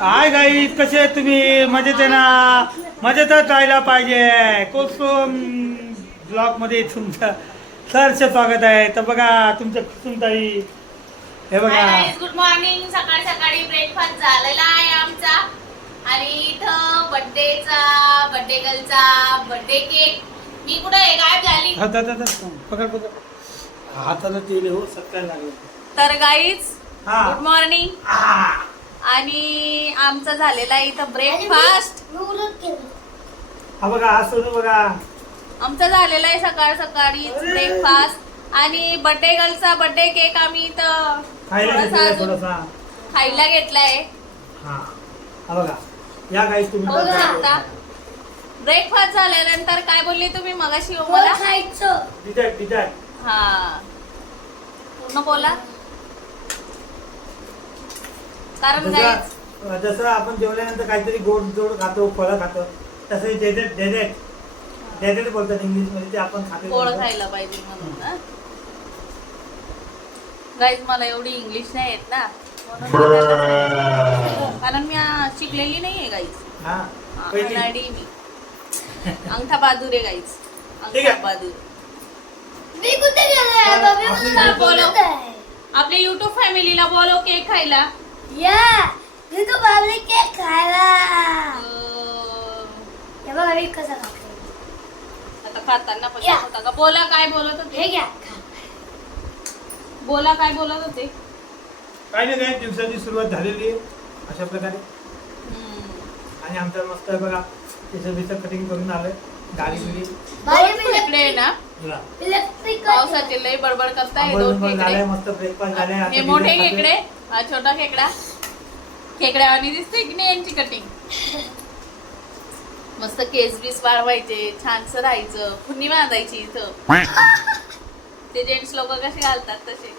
हाय गाई कसे आहेत तुम्ही? मजेत आहे ना? मजेतच राहायला पाहिजे. कोसम ब्लॉगमध्ये तुमचं सहर्ष स्वागत आहे. तर बघा तुमच्या कुसुमताई हे बघा. गुड मॉर्निंग सकाळ सकाळी ब्रेकफास्ट झालेला आहे आमचा. आणि इथं बर्थडेचा बर्थडे गर्लचा बर्थडे केक मी कुठे आहे? गायब झाली. हात हात हात पकड पकड. हाताला तेल हो सत्कार लागलं. तर गाईज हा. गुड मॉर्निंग आ. आणि आमचा झालेला आहे इथं ब्रेकफास्ट हा बघा सोनू बघा. आमचा झालेला आहे सकाळ सकाळी अरे. ब्रेकफास्ट आणि बर्थडे गर्लचा बर्थडे केक आम्ही इथं खायला थोडासा घेतलेला अजून थोडासा. खायला घेतलाय. हा. हा बघा या गाई तुम्ही बघू बघा. शकता ब्रेकफास्ट झाल्यानंतर काय बोलली तुम्ही? मगाशी हो मला? डिझाईन डिझाईन हा. पूर्ण बोला कारण काय जसं जसं आपण जेवल्यानंतर काहीतरी गोड जोड खातो फळं खातो तसं डेझर्ट डेझर्ट डेझर्ट बोलतात इंग्लिशमध्ये ते आपण खातो गोड खायला पाहिजे म्हणून ना. गाईज मला एवढी इंग्लिश नाही येत ना. म्हणून मी त्यांना सांगितलं. कारण मी आ, शिकलेली नाहीये गाईज हा पहिली. अनाडी मी. अंगठा बहादूर आहे गाईज ठीक अंगठा आहे. बहादूर. मी कुठे गेलोय मला आपल्या युट्यूब फॅमिलीला बोलव केक खायला. या मी तू बाबली केक खायला. हे बघा मी कसा खाते. आता खाताना पण या. होता का? बोला काय बोलत हे होते घ्या खा. बोला काय बोलत होते? काही नाही काही दिवसाची सुरुवात झालेली आहे अशा प्रकारे. आणि आमचं मस्त बघा केसर बिसर कटिंग करून आलोय गाडी बिडी बाई खेकडे आहे ना? बघा. इलेक्ट्रिक पावसाचे लय बडबड करताय आंघोळ दोन बिंघोळ झालंय खेकडे मस्त ब्रेकफास्ट झालाय आता हे मोठे खेकडे हा छोटा खेकडा. खेकड्यावानी दिसते की नाही यांची कटिंग मस्त केस बीस वाढवायचे छानस राहायचं खुन्नी बांधायची इथं. ते जेंट्स लोक कसे घालतात तसे.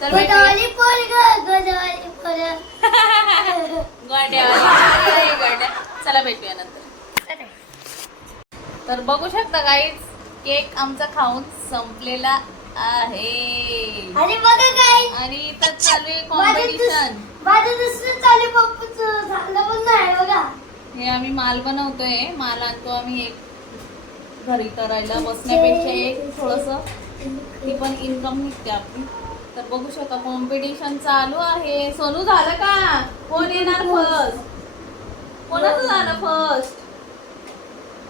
तर गोंड्यावाली गोंड्या. चला भेटूया नंतर. तर बघू शकता गाईज केक आमचा खाऊन संपलेला आहे. आणि बघा काय आणि इथं चालू आहे कॉम्पिटिशन माझं दुसरं चालू पप्पूच झालं पण नाही बघा. हे आम्ही माल बनवतोय. माल आणतो आम्ही एक घरी करायला बसण्यापेक्षा एक थोडस. ती पण इन्कम निघते आपली. तर बघू शकता कॉम्पिटिशन चालू आहे. सोनू झालं का? कोण येणार फर्स्ट कोणाचं झालं फर्स्ट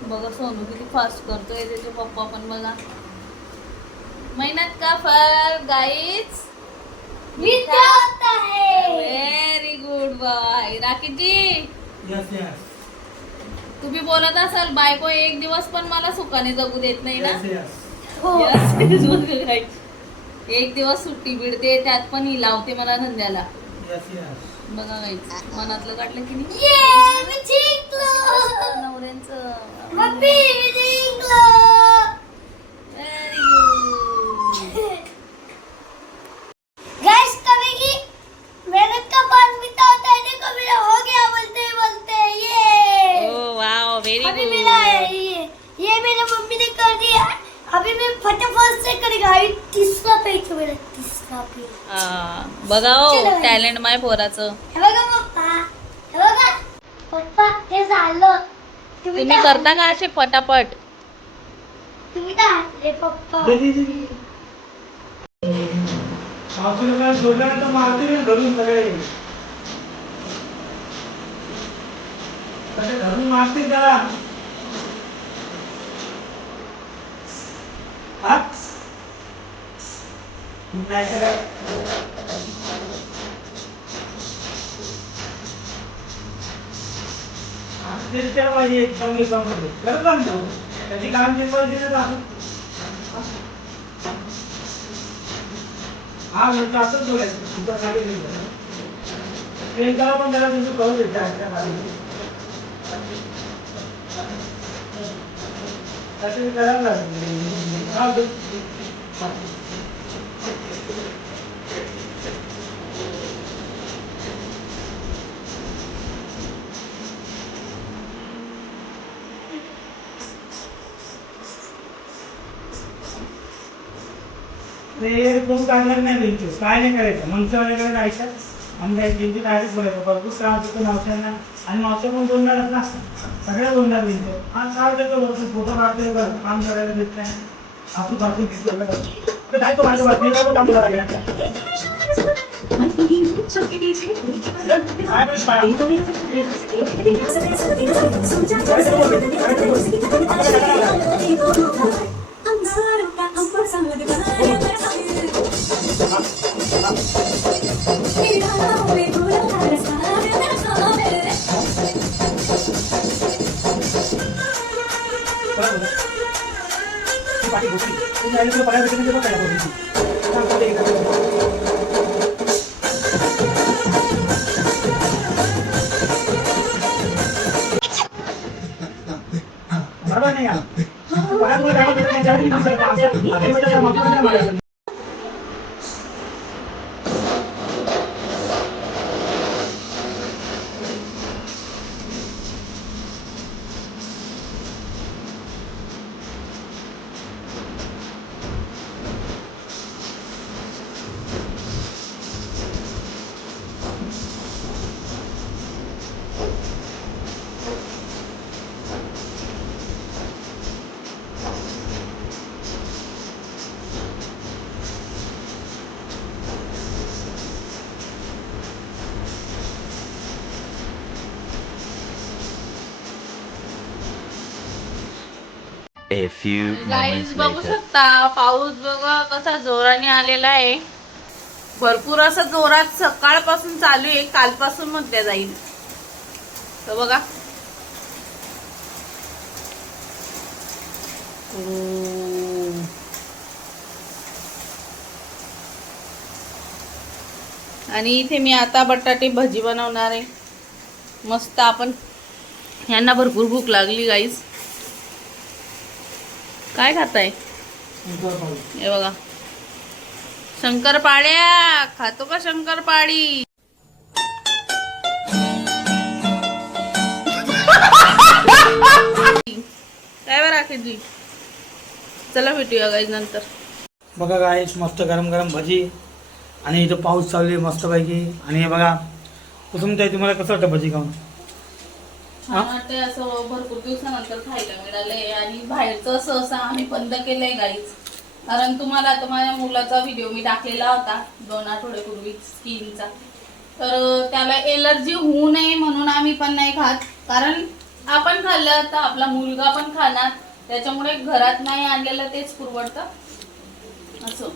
बघा सोनू किती फास्ट करतोय त्याचे पप्पा पण बघा. मेहनत का फल आहे. व्हेरी गुड बाय राकीजी Yes, yes. तुम्ही बोलत असाल बायको एक दिवस पण मला सुखाने जगू देत नाही ना? Yes, yes. हो. एक दिवस सुट्टी बिडते त्यात पण ही लावते मला धंद्याला. बघा गाईच मनातलं काढलं की नाही? ये मी जिंकलो. नवऱ्यांचं मम्मी मी जिंकलो व्हेरी गुड गैस कभी की मेहनत का फल मीठा होता है देखो मेरा हो गया बोलते बोलते ये ओ वाओ व्हेरी अभी मेरा है गुड ये ये मेरे मम्मी ने कर दिया अभी मैं फटाफट से करेगा अभी तीसरा पेज है मेरा तीसरा पेज बघा गाईज. टॅलेंट माय पोराचं. हे बघा पप्पा. हे बघा. पप्पा हे झालं. तुम्ही करता का असे पटापट तुम्ही हसले पप्पा. सासूला काय सोडल्यानंतर मारते सगळे. घरून मारते त्याला. हा? नाही तर ते पाहिजे एक चांगली काम करतो करत ना त्याची काम जे पाहिजे हा म्हणजे असंच बघायचं सुद्धा खाली नाही प्रियंकाला पण त्याला तुझं कळू देत जा, तसं करायला लागेल. हा, ते कोण काढणार नाही बिलकुल काय नाही करायचं? मनसेवाल्याकडे जायचं आम्ही काय भिंती डायरेक्ट बोलायचो. भरपूर त्रास होतो मावशांना आणि मावशा पण बोलणार ना. सगळ्या बोलणार भिंत हा का देतो फोटो काढतोय काम करायला देत नाही. आपण बाजू घेतलं तर काय तो माझ्या काम करायला बरं पाय? पाठी घुसली. तुम्ही आले तर बघायला भेटेल, ते बघायला भेटेल. सांग कुठे गेलं. बरोबर नाही का? बघा तुला काय भेटत नाही, गाईज बघू. शकता पाऊस बघा कसा जोराने आलेला आहे. भरपूर असं जोरात सकाळपासून चालू आहे कालपासून म्हणते जाईल. तर बघा. आणि इथे मी आता बटाटे भजी बनवणार आहे. मस्त आपण. यांना भरपूर भूक लागली गाईज काय खाताय? हे बघा. शंकरपाड्या खातो का शंकरपाळी? काय बरं राखीजी चला भेटूया गाईज नंतर. बघा काय मस्त गरम गरम भजी. आणि इथं पाऊस चालू आहे मस्तपैकी. आणि हे बघा कुसुम ताई तुम्हाला कसं वाटतं भजी खाऊन? छान वाटतंय असं भरपूर दिवसानंतर खायला मिळालंय आणि बाहेरचं सहसा आम्ही बंद केलंय गाईच कारण तुम्हाला आता माझ्या मुलाचा व्हिडिओ मी टाकलेला होता दोन आठवड्यापूर्वी स्किनचा. तर त्याला एलर्जी होऊ नये म्हणून आम्ही पण नाही खात. कारण आपण खाल्लं तर आपला मुलगा पण खाणार. त्याच्यामुळे घरात नाही आणलेलं तेच पुरवडतं. असं.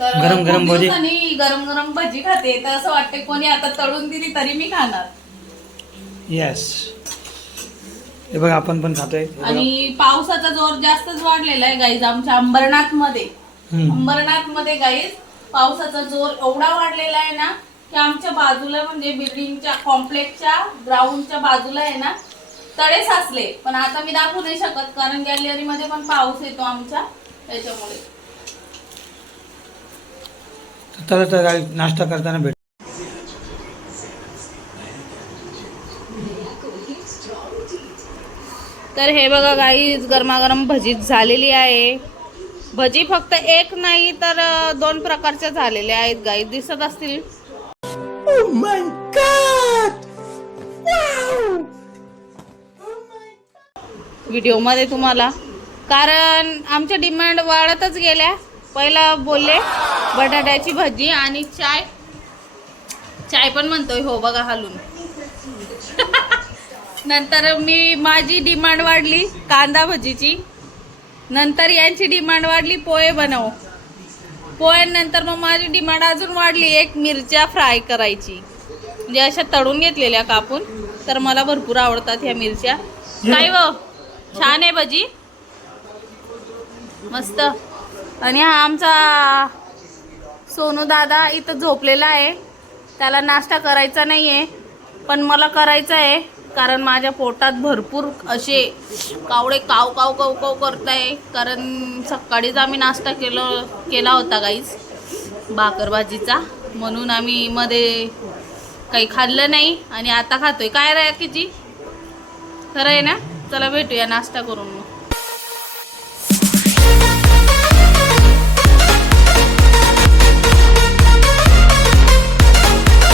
तर गरम गरम भजी. गरम गरम भजी खाते. तर असं वाटते कोणी आता तळून दिली तरी मी खाणार. येस हे बघा आपण पण खातोय. आणि पावसाचा जोर जास्तच वाढलेला आहे गाईज आमच्या अंबरनाथमध्ये. अंबरनाथमध्ये गाईज पावसाचा जोर एवढा वाढलेला आहे ना की आमच्या बाजूला म्हणजे बिल्डिंगच्या कॉम्प्लेक्सच्या ग्राउंडच्या बाजूला आहे ना तळे साचले पण आता मी दाखवू नाही शकत कारण गॅलरी मध्ये पण पाऊस येतो आमच्या त्याच्यामुळे तर नाश्ता करताना भेट तर हे बघा गाईज गरमागरम भजी झालेली आहे. भजी फक्त एक नाही तर दोन प्रकारच्या झालेल्या आहेत गाईज दिसत असतील. व्हिडिओमध्ये तुम्हाला. कारण आमच्या डिमांड वाढतच गेल्या. पहिला बोलले बटाट्याची भजी आणि चाय. चाय पण म्हणतोय हो बघा हालून. नंतर मी माझी डिमांड वाढली कांदा भजीची. नंतर यांची डिमांड वाढली पोहे बनव. पोह्यांनंतर मग माझी डिमांड अजून वाढली एक मिरच्या फ्राय करायची. म्हणजे अशा तळून घेतलेल्या कापून. तर मला भरपूर आवडतात ह्या मिरच्या. नाही व? छान आहे भजी. मस्त. आणि हा आमचा सोनू दादा इथं झोपलेला आहे. त्याला नाश्ता करायचा नाही आहे पण मला करायचा आहे. कारण माझ्या पोटात भरपूर असे कावडे काव काव काव काव करत आहे कारण सकाळीच आम्ही नाश्ता केलो केला होता काहीच भाकर भाजीचा. म्हणून आम्ही मध्ये काही खाल्लं नाही आणि आता खातोय. काय राखीची खरं आहे ना? चला भेटूया नाश्ता करून